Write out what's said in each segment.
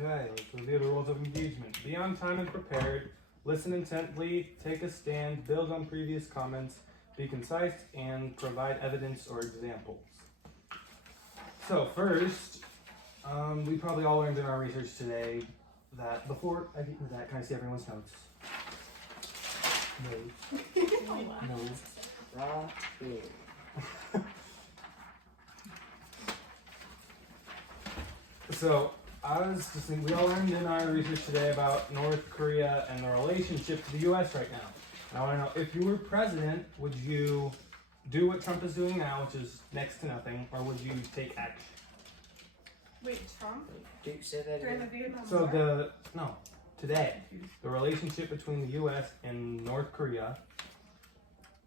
Okay, let's review the rules of engagement. Be on time and prepared. Listen intently. Take a stand. Build on previous comments. Be concise and provide evidence or examples. So first, we probably all learned in our research today that before I get into that, can I see everyone's notes? Notes. Right here. So I was just thinking, we all learned in our research today about North Korea and the relationship to the U.S. right now. And I want to know, if you were president, would you do what Trump is doing now, which is next to nothing, or would you take action? Wait, Trump? Do you say that During the again? Vietnam So War? today, the relationship between the U.S. and North Korea,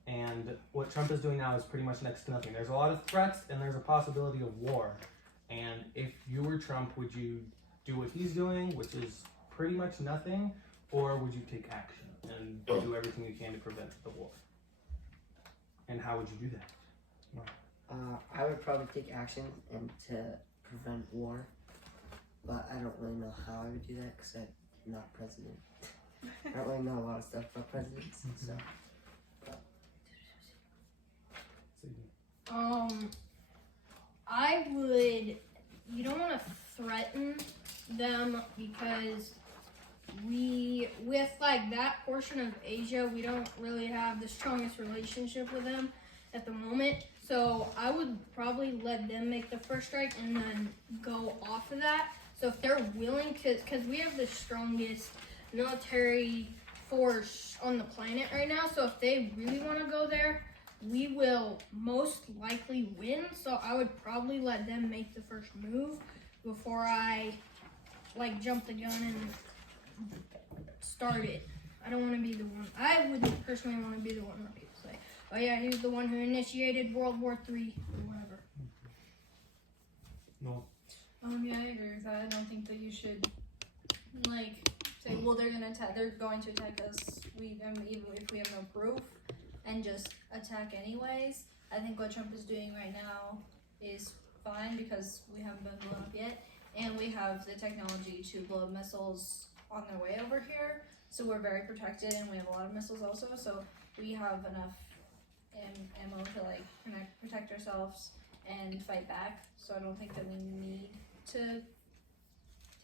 and what Trump is doing now is pretty much next to nothing. There's a lot of threats, and there's a possibility of war. And if you were Trump, would you do what he's doing, which is pretty much nothing, or would you take action and do everything you can to prevent the war? And how would you do that? I would probably take action and to prevent war, but I don't really know how I would do that because I'm not president. I don't really know a lot of stuff about presidents, so. I would, you don't want to threaten them because with like that portion of Asia, we don't really have the strongest relationship with them at the moment. So I would probably let them make the first strike and then go off of that. So if they're willing, because we have the strongest military force on the planet right now. So if they really want to go there, we will most likely win. So I would probably let them make the first move before I like jump the gun and start it. I don't want to be the one. I would personally want to be the one where people say, oh yeah, he was the one who initiated World War III or whatever. No. Yeah, I agree with that. I don't think that you should like say, well, they're going to attack us. Even if we have no proof, and just attack anyways. I think what Trump is doing right now is fine because we haven't been blown up yet, and we have the technology to blow up missiles on their way over here. So we're very protected, and we have a lot of missiles also. So we have enough ammo to like protect ourselves and fight back. So I don't think that we need to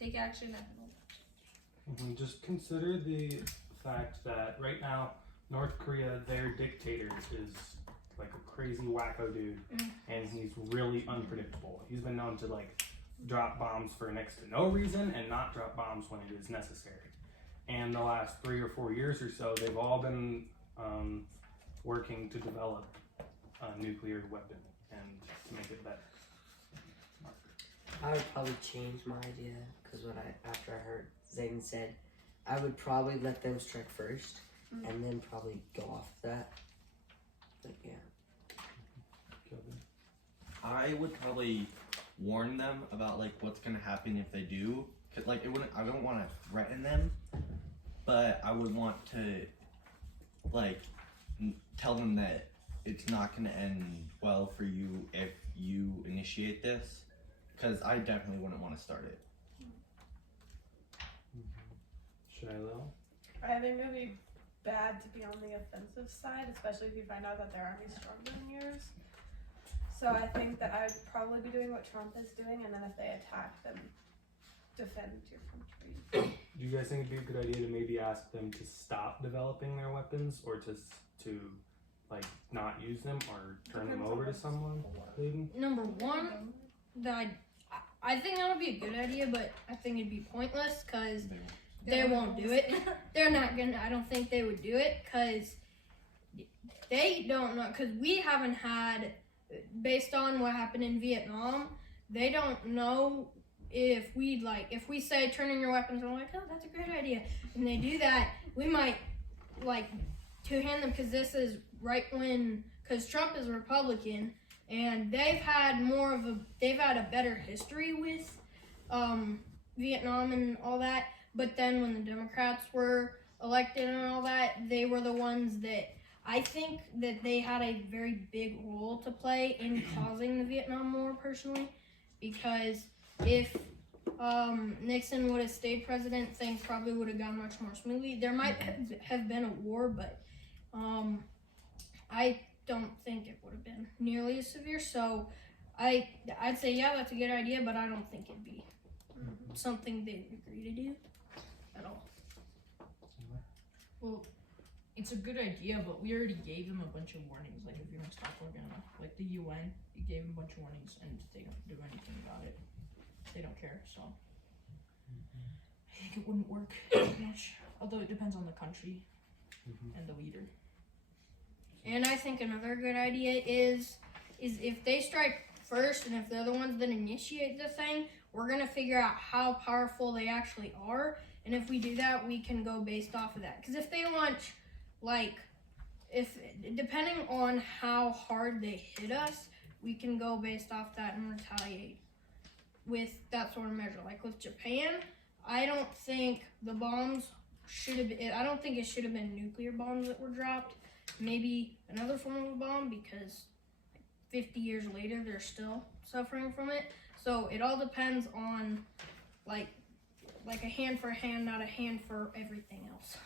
take action at the moment. Just consider the fact that right now, North Korea, their dictator is like a crazy wacko dude, and he's really unpredictable. He's been known to like drop bombs for next to no reason and not drop bombs when it is necessary. And the last 3 or 4 years or so, they've all been working to develop a nuclear weapon and to make it better. I would probably change my idea because after I heard Zayden said, I would probably let them strike first. And then probably go off that. But yeah. I would probably warn them about like what's gonna happen if they do. 'Cause, like I don't want to threaten them, but I would want to like tell them that it's not gonna end well for you if you initiate this. Because I definitely wouldn't want to start it. Shiloh? I think it would be bad to be on the offensive side, especially if you find out that their army's stronger than yours. So I think that I would probably be doing what Trump is doing, and then if they attack, then defend your country. Do you guys think it'd be a good idea to maybe ask them to stop developing their weapons, or to like not use them, or turn them over to someone? Maybe? Number one, I think that would be a good idea, but I think it'd be pointless because they won't do it. They're not gonna. I don't think they would do it because they don't know. Because we haven't had, based on what happened in Vietnam, they don't know if we say turn in your weapons. And we're like, oh, that's a great idea, and they do that. We might like two-hand them because this is right when because Trump is a Republican and they've had a better history with Vietnam and all that. But then when the Democrats were elected and all that, they were the ones that I think that they had a very big role to play in causing the Vietnam War personally. Because if Nixon would have stayed president, things probably would have gone much more smoothly. There might have been a war, but I don't think it would have been nearly as severe. So I'd say, yeah, that's a good idea, but I don't think it'd be something they would agree to do at all. Well, it's a good idea, but we already gave them a bunch of warnings. Like, if you're gonna stop, we're gonna, like the UN, you gave them a bunch of warnings, and they don't do anything about it. They don't care, so I think it wouldn't work much. Although it depends on the country and the leader. And I think another good idea is if they strike first, and if they're the ones that initiate the thing, we're gonna figure out how powerful they actually are. And if we do that, we can go based off of that. Because if they launch, depending on how hard they hit us, we can go based off that and retaliate with that sort of measure. Like with Japan, I don't think the bombs should have been, I don't think it should have been nuclear bombs that were dropped. Maybe another form of a bomb, because 50 years later, they're still suffering from it. So it all depends on like a hand for a hand, not a hand for everything else.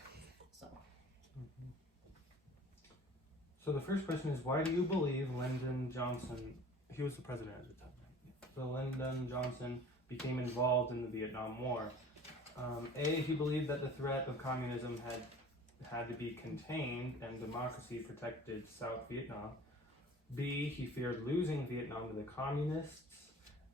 So the first question is, why do you believe Lyndon Johnson, he was the president at the time, right? So Lyndon Johnson became involved in the Vietnam War. A, he believed that the threat of communism had to be contained and democracy protected South Vietnam. B, he feared losing Vietnam to the communists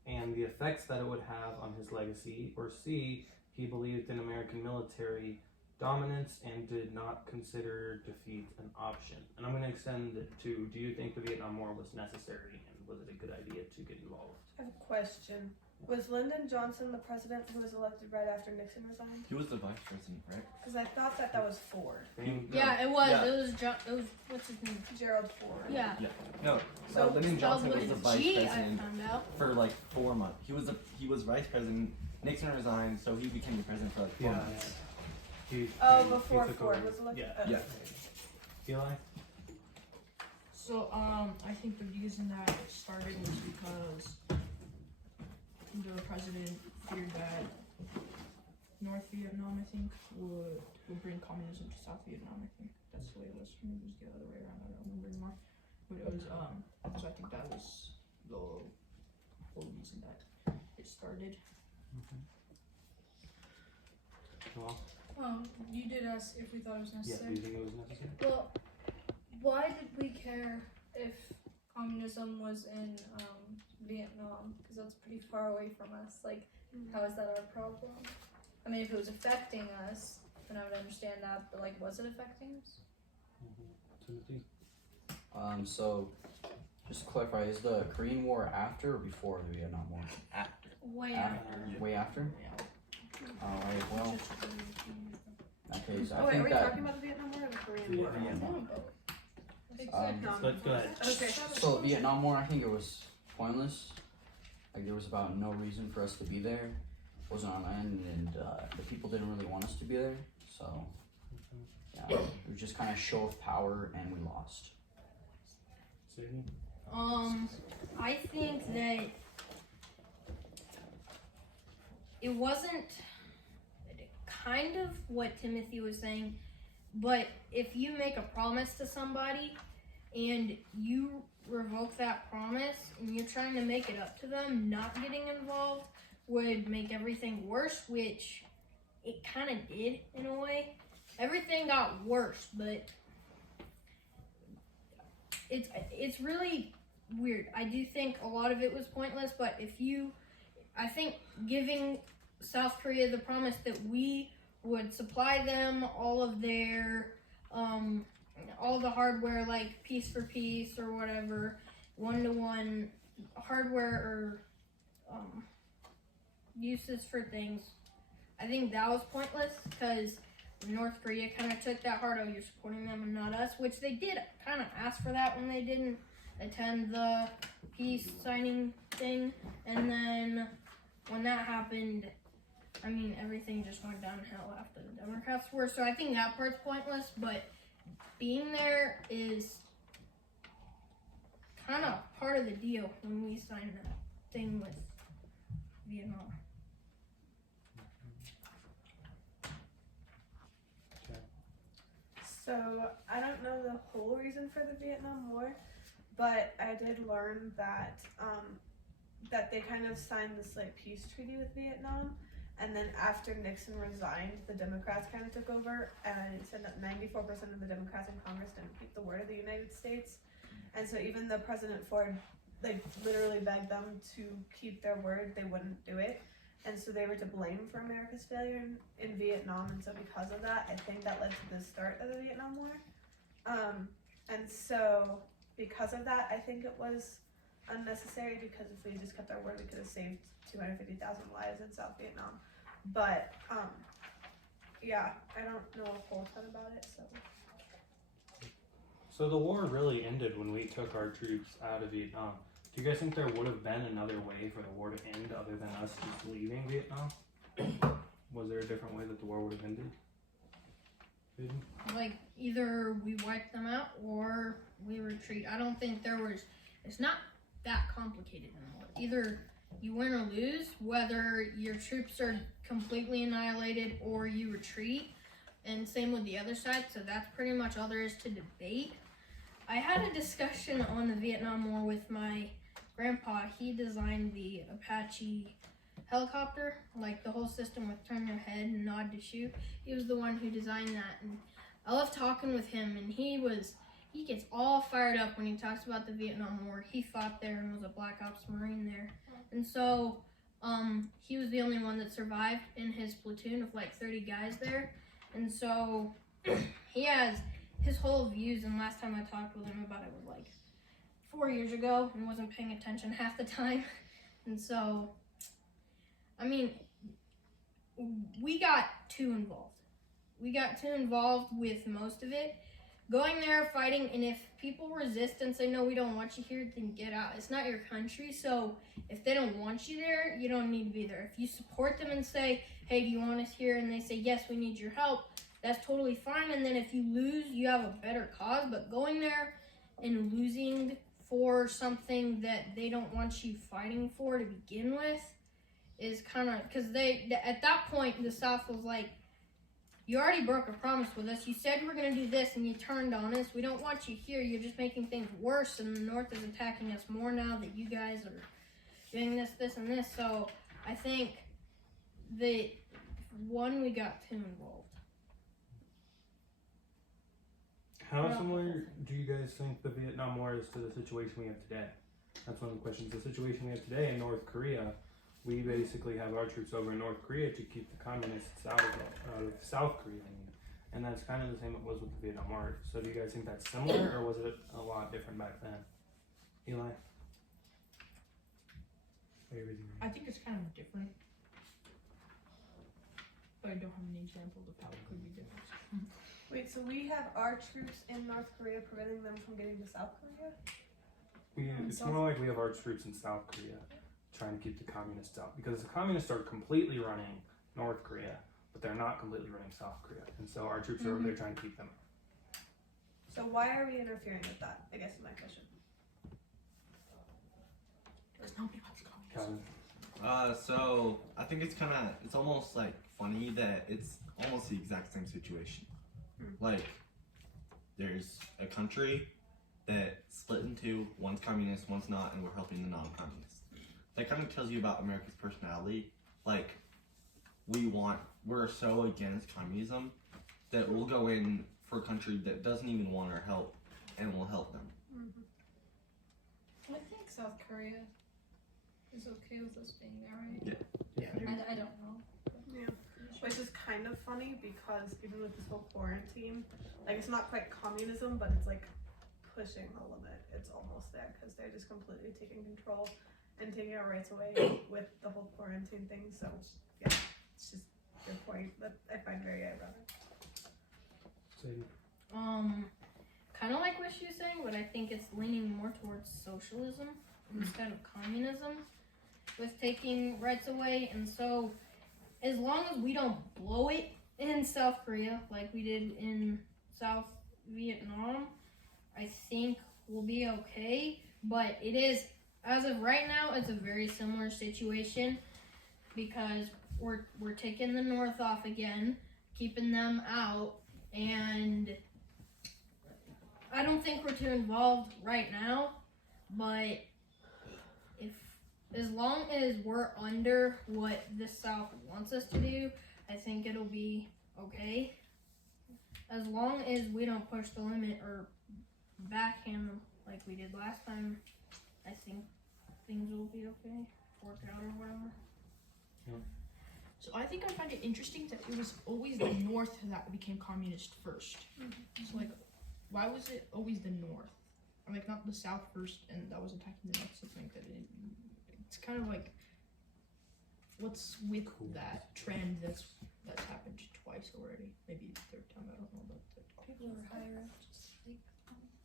and the effects that it would have on his legacy. Or C, he believed in American military dominance and did not consider defeat an option. And I'm going to extend it to, do you think the Vietnam War was necessary, and was it a good idea to get involved? I have a question. Was Lyndon Johnson the president who was elected right after Nixon resigned? He was the vice president, right? Because I thought that was Ford. Yeah, it was. Yeah. It was what's his name? Gerald Ford. Yeah. No, So- Lyndon Johnson was the vice G, I president found out. for like 4 months. He was vice president. Nixon resigned, so he became the president for like 4 months. Before took Ford over. was elected? Yeah. Oh. Yeah. Eli? So, I think the reason that it started was because the president feared that North Vietnam, I think, would bring communism to South Vietnam. I think that's the way it was. Maybe it was the other way around. I don't remember anymore. But it was, so I think that was the whole reason that it started. Well, You did ask if we thought it was yeah, do necessary. you think it was necessary? Well, why did we care if communism was in Vietnam? Because that's pretty far away from us. Like, how is that our problem? I mean, if it was affecting us, then I would understand that. But like, was it affecting us? Timothy? So just to clarify, is the Korean War after or before the Vietnam War? After. Way After. after. Way after? Yeah. Alright, well, in that case, Oh, I wait, are think we that. talking about the Vietnam War or the Korean War? Go ahead. Okay. So the Vietnam War, I think it was pointless. Like there was about no reason for us to be there. It wasn't our land, and the people didn't really want us to be there. So yeah, it was just kind of show of power, and we lost. Sydney? I think that it wasn't kind of what Timothy was saying, but if you make a promise to somebody and you revoke that promise and you're trying to make it up to them, not getting involved would make everything worse, which it kind of did in a way. Everything got worse, but it's really weird. I do think a lot of it was pointless, but I think giving South Korea the promise that we would supply them all of their all the hardware, like piece for piece or whatever, 1-to-1 hardware or uses for things, I think that was pointless because North Korea kind of took that hard, oh, you're supporting them and not us, which they did kind of ask for that when they didn't attend the peace signing thing. And then when that happened, I mean, everything just went downhill after the Democrats were. So I think that part's pointless, but being there is kind of part of the deal when we signed that thing with Vietnam. So I don't know the whole reason for the Vietnam War, but I did learn that that they kind of signed this like peace treaty with Vietnam, and then after Nixon resigned, the Democrats kind of took over, and it said that 94% of the Democrats in Congress didn't keep the word of the United States, and so even though President Ford like literally begged them to keep their word, they wouldn't do it. And so they were to blame for America's failure in Vietnam, and so because of that, I think that led to the start of the Vietnam War. And so because of that, I think it was unnecessary, because if we just kept our word, we could have saved 250,000 lives in South Vietnam. But yeah, I don't know a whole ton about it, so. So the war really ended when we took our troops out of Vietnam. Do you guys think there would have been another way for the war to end other than us just leaving Vietnam? Was there a different way that the war would have ended? Like, either we wipe them out or we retreat. I don't think it's not that complicated anymore. Either you win or lose, whether your troops are completely annihilated or you retreat, and same with the other side, so that's pretty much all there is to debate. I had a discussion on the Vietnam War with my grandpa. He designed the Apache helicopter, like the whole system with turn your head and nod to shoot. He was the one who designed that, and I love talking with him, and he gets all fired up when he talks about the Vietnam War. He fought there and was a Black Ops Marine there, and so he was the only one that survived in his platoon of like 30 guys there, and so he has his whole views. And last time I talked with him about it was like 4 years ago, and wasn't paying attention half the time. And so, I mean, we got too involved. We got too involved with most of it. Going there, fighting, and if people resist and say, no, we don't want you here, then get out. It's not your country, so if they don't want you there, you don't need to be there. If you support them and say, hey, do you want us here? And they say, yes, we need your help, that's totally fine. And then if you lose, you have a better cause. But going there and losing for something that they don't want you fighting for to begin with is kind of, because at that point, the South was like, you already broke a promise with us. You said we're going to do this, and you turned on us. We don't want you here. You're just making things worse, and the North is attacking us more now that you guys are doing this, this, and this. So I think that, one, we got too involved. How similar do you guys think the Vietnam War is to the situation we have today? That's one of the questions. The situation we have today in North Korea, we basically have our troops over in North Korea to keep the communists out of South Korea. And that's kind of the same it was with the Vietnam War. So do you guys think that's similar, or was it a lot different back then? Eli? I think it's kind of different, but I don't have an example of how it could be different. Wait, so we have our troops in North Korea preventing them from getting to South Korea? It's more like we have our troops in South Korea trying to keep the communists out, because the communists are completely running North Korea, but they're not completely running South Korea, and so our troops are over there trying to keep them out. So why are we interfering with that, I guess is my question. Because nobody wants communism. Calvin? So I think it's almost like funny that it's almost the exact same situation. Like, there's a country that split in two, one's communist, one's not, and we're helping the non-communists. That kind of tells you about America's personality. Like, we're so against communism that we'll go in for a country that doesn't even want our help, and we'll help them. I think South Korea is okay with us being there, right? Yeah. I don't know. Yeah. Which is kind of funny, because even with this whole quarantine, like, it's not quite communism, but it's like pushing the limit. It's almost there, because they're just completely taking control and taking our rights away with the whole quarantine thing. So yeah, it's just a good point that I find very ironic. Kind of like what she was saying, but I think it's leaning more towards socialism instead of communism with taking rights away. And so as long as we don't blow it in South Korea like we did in South Vietnam, I think we'll be okay. But it is, as of right now, it's a very similar situation, because we're taking the North off again, keeping them out, and I don't think we're too involved right now, but if as long as we're under what the South wants us to do, I think it'll be okay. As long as we don't push the limit or backhand them like we did last time, I think things will be okay. Work out or whatever. So I think I find it interesting that it was always the North that became communist first. So like, why was it always the North? Or like not the South first and that was attacking the North, something like that. It's kind of like, what's with that trend that's happened twice already? Maybe third time, I don't know about third time. People are higher up, just like.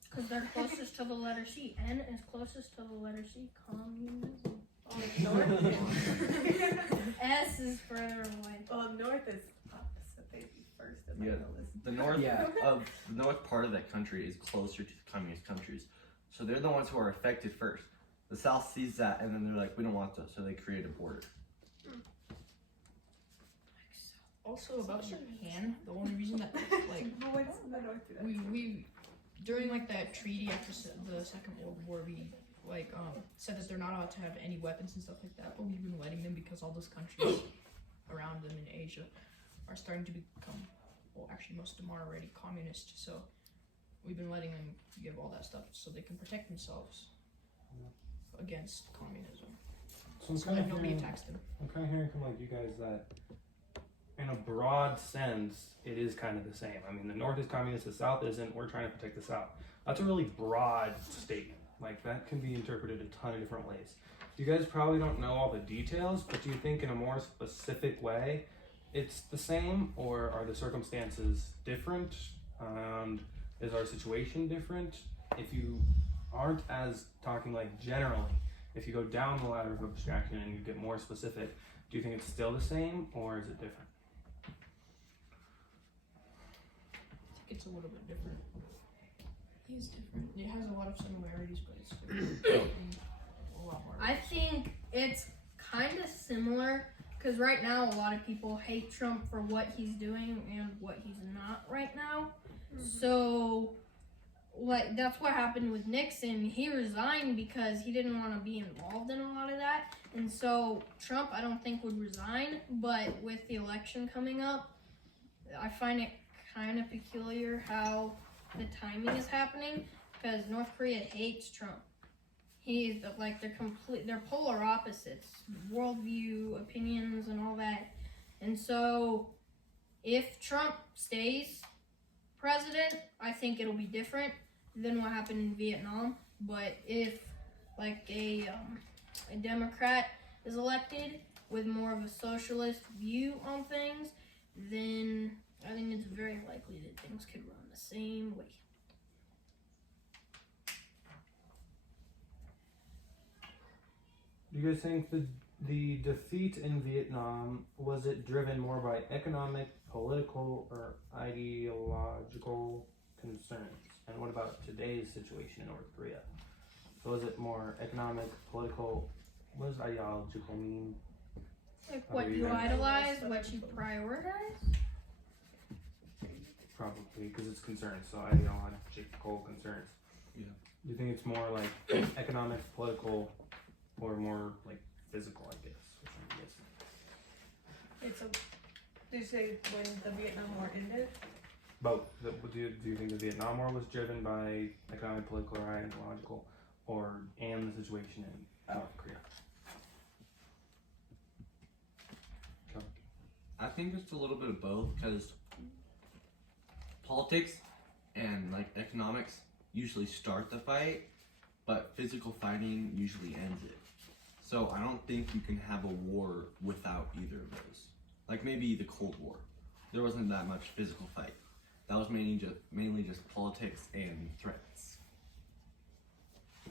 Because they're closest to the letter C. N is closest to the letter C. Communism. Oh, north. S is further away. Well, north is opposite. They'd be first in my Yeah. list. The north Yeah. of the north part of that country is closer to the communist countries, so they're the ones who are affected first. The South sees that, and then they're like, "We don't want this," so they create a border. Also about Japan, the only reason that like Well, what's the north do that? we during like that treaty after the Second World War, we like said that they're not allowed to have any weapons and stuff like that, but we've been letting them because all those countries around them in Asia are starting to become, well, actually most of them are already communist, so we've been letting them give all that stuff so they can protect themselves against communism. So I'm So kind that of nobody hearing, attacks them. I'm kind of hearing from like you guys that, in a broad sense, it is kind of the same. I mean, the North is communist, the South isn't. We're trying to protect the South. That's a really broad statement. Like that can be interpreted a ton of different ways. You guys probably don't know all the details, but do you think in a more specific way, it's the same, or are the circumstances different? And is our situation different? If you aren't as talking like generally, if you go down the ladder of abstraction and you get more specific, do you think it's still the same or is it different? I think it's a little bit different. He's different. It has a lot of similarities, but it's different. A lot more. I think it's kind of similar because right now a lot of people hate Trump for what he's doing and what he's not right now. So, like, that's what happened with Nixon. He resigned because he didn't want to be involved in a lot of that. And so, Trump, I don't think would resign. But with the election coming up, I find it kind of peculiar how the timing is happening because North Korea hates Trump. He's like they're polar opposites, worldview, opinions, and all that. And so, if Trump stays president, I think it'll be different than what happened in Vietnam. But if like a Democrat is elected with more of a socialist view on things, then I think it's very likely that things could run the same way. Do you guys think the defeat in Vietnam, was it driven more by economic, political, or ideological concerns? And what about today's situation in North Korea? So was it more economic, political, what does ideological mean? Like what you idolize, what you prioritize. Probably, because it's concerns, so ideological concerns. Yeah. Do you think it's more like economic, political, or more like physical, I guess? Which one do you guys think? Did you say when the Vietnam War ended? Both. Do you think the Vietnam War was driven by economic, political, or ideological, and the situation in North Korea? I think it's a little bit of both because politics and like economics usually start the fight, but physical fighting usually ends it. So I don't think you can have a war without either of those. Like maybe the Cold War, there wasn't that much physical fight. That was mainly just politics and threats. I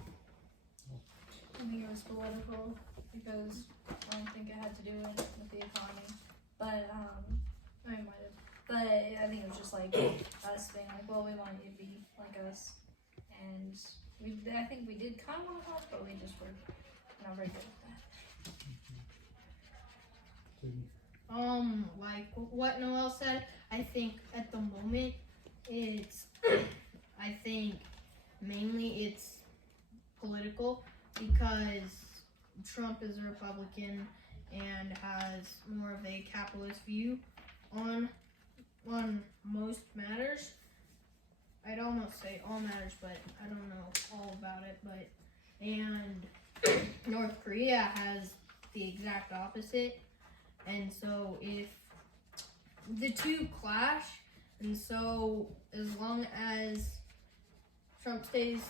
think it was political because I don't think it had to do with the economy. But, I mean, it might have. But I think it was just like us being like, well, we want you to be like us. And I think we did kind of want to help, but we just were not very good at that. Like what Noel said, I think at the moment I think mainly it's political because Trump is a Republican and has more of a capitalist view on most matters. I'd almost say all matters, but I don't know all about it. And North Korea has the exact opposite, and so if the two clash, and so as long as Trump stays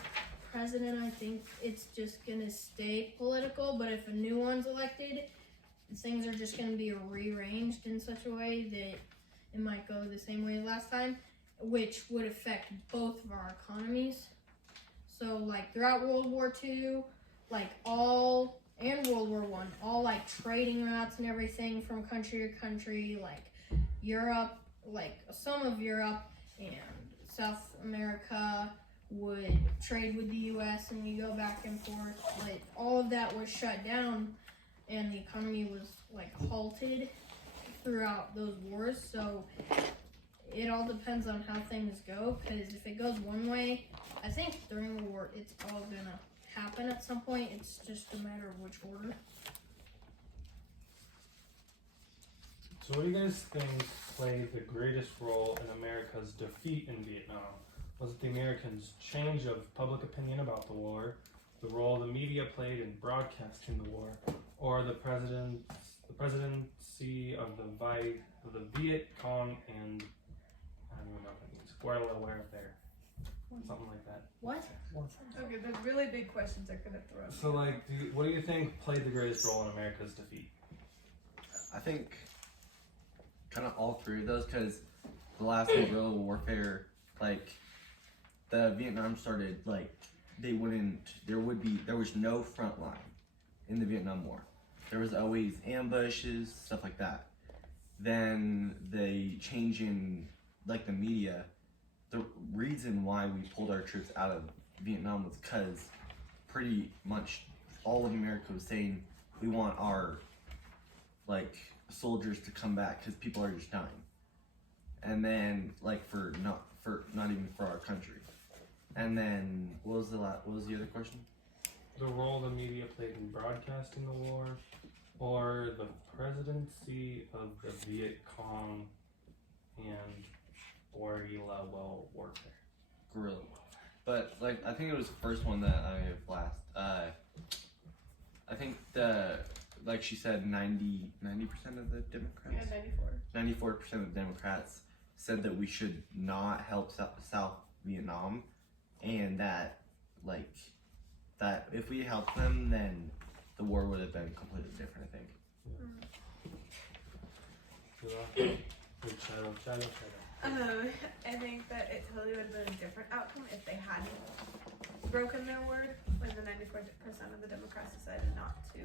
president, I think it's just gonna stay political. But if a new one's elected, things are just gonna be rearranged in such a way that it might go the same way last time, which would affect both of our economies. So like throughout World War II, and World War I, all like trading routes and everything from country to country, like Europe, like some of Europe and South America would trade with the US and we go back and forth. Like all of that was shut down and the economy was like halted throughout those wars. So it all depends on how things go, because if it goes one way, I think during the war it's all gonna happen at some point. It's just a matter of which order. So what do you guys think played the greatest role in America's defeat in Vietnam? Was it the Americans' change of public opinion about the war, the role the media played in broadcasting the war, or the presidency of the Viet Cong and I don't even know what it means. Guerrilla warfare, something like that. What? Okay, the really big questions are gonna throw me. So like, what do you think played the greatest role in America's defeat? I think kind of all three of those, because the last guerrilla warfare, like the Vietnam started, like there was no front line in the Vietnam War. There was always ambushes, stuff like that. Then the change in like the media, the reason why we pulled our troops out of Vietnam was because pretty much all of America was saying we want our like soldiers to come back because people are just dying, and then like not even for our country. And then what was the other question? The role the media played in broadcasting the war, or the presidency of the Viet Cong and guerrilla warfare. Guerrilla. But like I think it was the first one that I have last. I think like she said, 90% of the Democrats. Yeah, 94. 94% of the Democrats said that we should not help South Vietnam, and that if we helped them, then the war would have been completely different, I think. I think that it totally would have been a different outcome if they hadn't broken their word when the 94% of the Democrats decided not to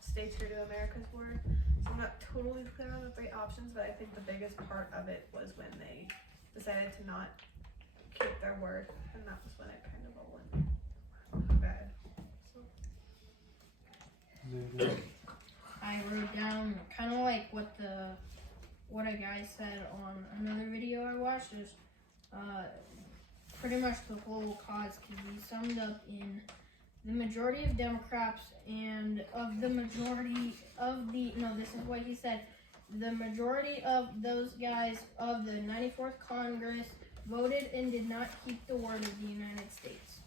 stay true to America's word. So I'm not totally clear on the three options, but I think the biggest part of it was when they decided to not keep their word, and that was when it kind of all went bad. So. I wrote down kind of like what a guy said on another video I watched. Is pretty much the whole cause can be summed up in the majority of Democrats and of the majority of this is what he said. The majority of those guys of the 94th Congress voted and did not keep the word of the United States.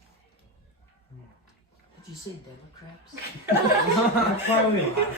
Did you say Democrats? That's why we laugh.